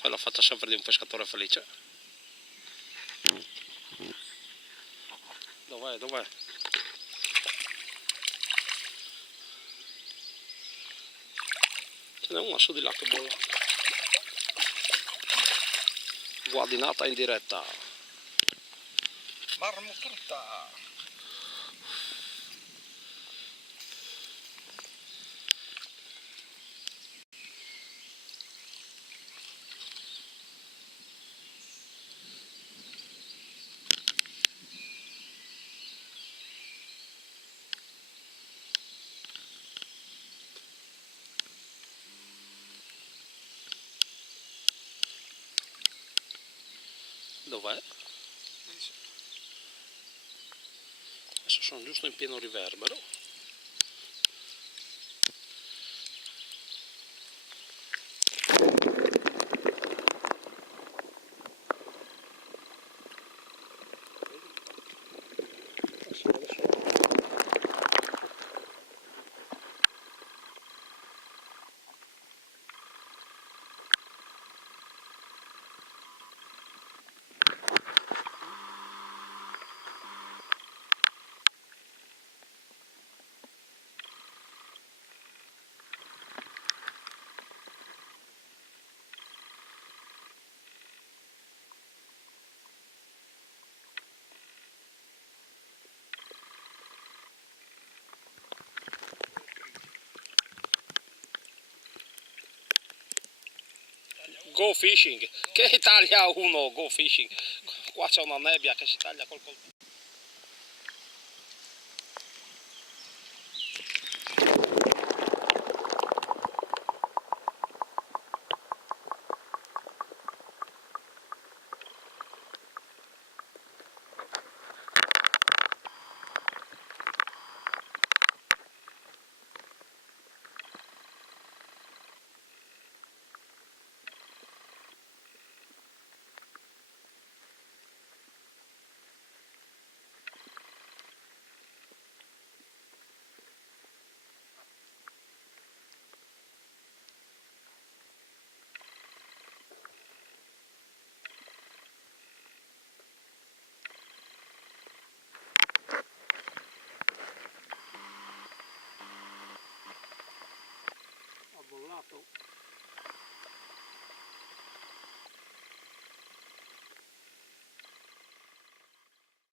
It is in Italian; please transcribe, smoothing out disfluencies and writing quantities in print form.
Quella fatta sempre di un pescatore felice. Dov'è? Dov'è? Ce n'è una su di là che bolla. Guadinata in diretta. Marmotutta. Dov'è? Adesso sono giusto in pieno riverbero. Go fishing, che Italia 1, go fishing. Qua c'è una nebbia che si taglia col coltello. Bollato.